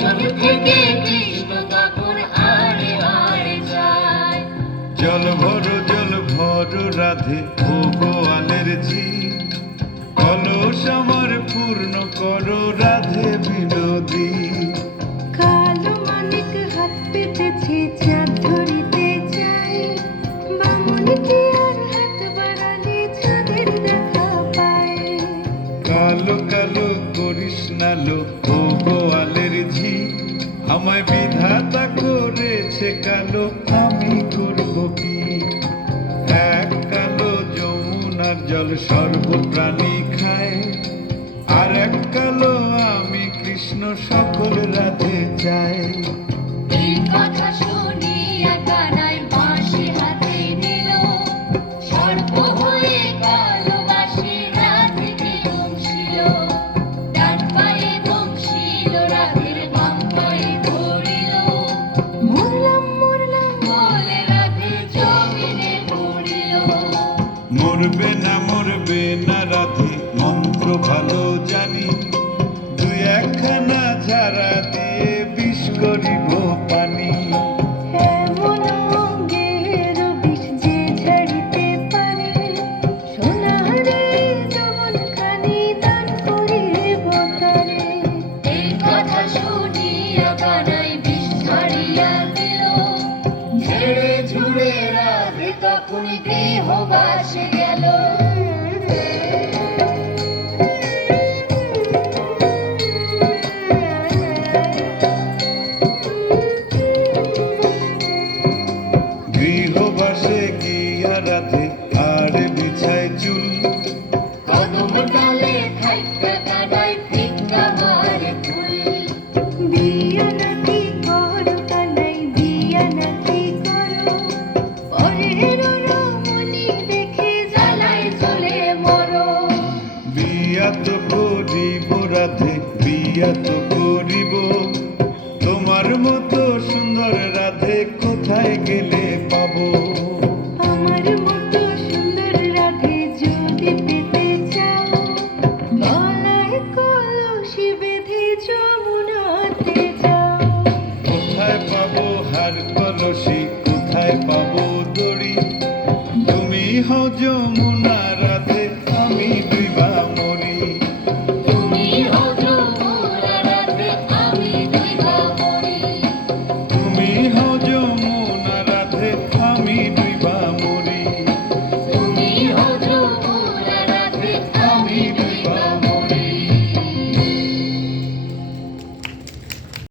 পেছন থেকে কৃষ্ণ তখন আড়ে আড়ে যায়। জল ভরো রাধে ও গোয়ালের ঝি, কলস আমার পূর্ণ করো রাধে বিনোদী। কালো মানিক হাত পেতেছে চাঁদ ধরিতে চায়, বামুনিকে আর হাত বাড়ালে চাঁদের দেখা পায়। কালো কালো করিস না লো ও গোয়ালের ঝি, আমায় বিধাতা করেছে কালো, আমি করব কি? এক কালো যমুনার জল সর্বপ্রাণী খায়, আর এক কালো আমি কৃষ্ণ সকল রাধে চাই। এই কথা শুনিয়া কানাই বাঁশি হাতে নিল, সর্প হয়ে কালো বাঁশি রাধেকে বংশিল। ডান পায়ে বংশিল রাধের বাম পায়ে ধরিল, মরলাম মরলাম বলে রাধে জমিনে পড়িল। মরবে না রাধে মন্ত্র ভালো জানি, দুই একখানা ঝাড়া দিয়ে বিষ করিব পানি। এমন অঙ্গের বিষ যে ঝাড়িতে পারে, সোনারে যৌবনখানি দান করিব তারে। এই কথা শুনিয়া কানাই বিষ ছাড়িয়া দিল, ঝেড়ে ঝুড়ে রাধে তখন গৃহবাসে গেল। গৃহবাসে গিয়া রাধে আর বিছায় চুল, কদম ডালে থাইকা কানাই ফিক্কা মারে ফুল। বিয়া নাকি করো কানাই, বিয়া নাকি করো, পরের রমণী দেখে জ্বালায় জ্বলে মরো। বিয়া তো করিব রাধে, বিয়া তো করিব, তোমার মতো সুন্দর রাধে কোথায় গেলে পাবো? আমার মতো সুন্দর রাধে যদি পেতে চাও, গলায় কলসি বেঁধে যমুনাতে যাও। কোথায় পাবো হার কলসি, কোথায় পাবো দড়ি, তুমি হও যমুনা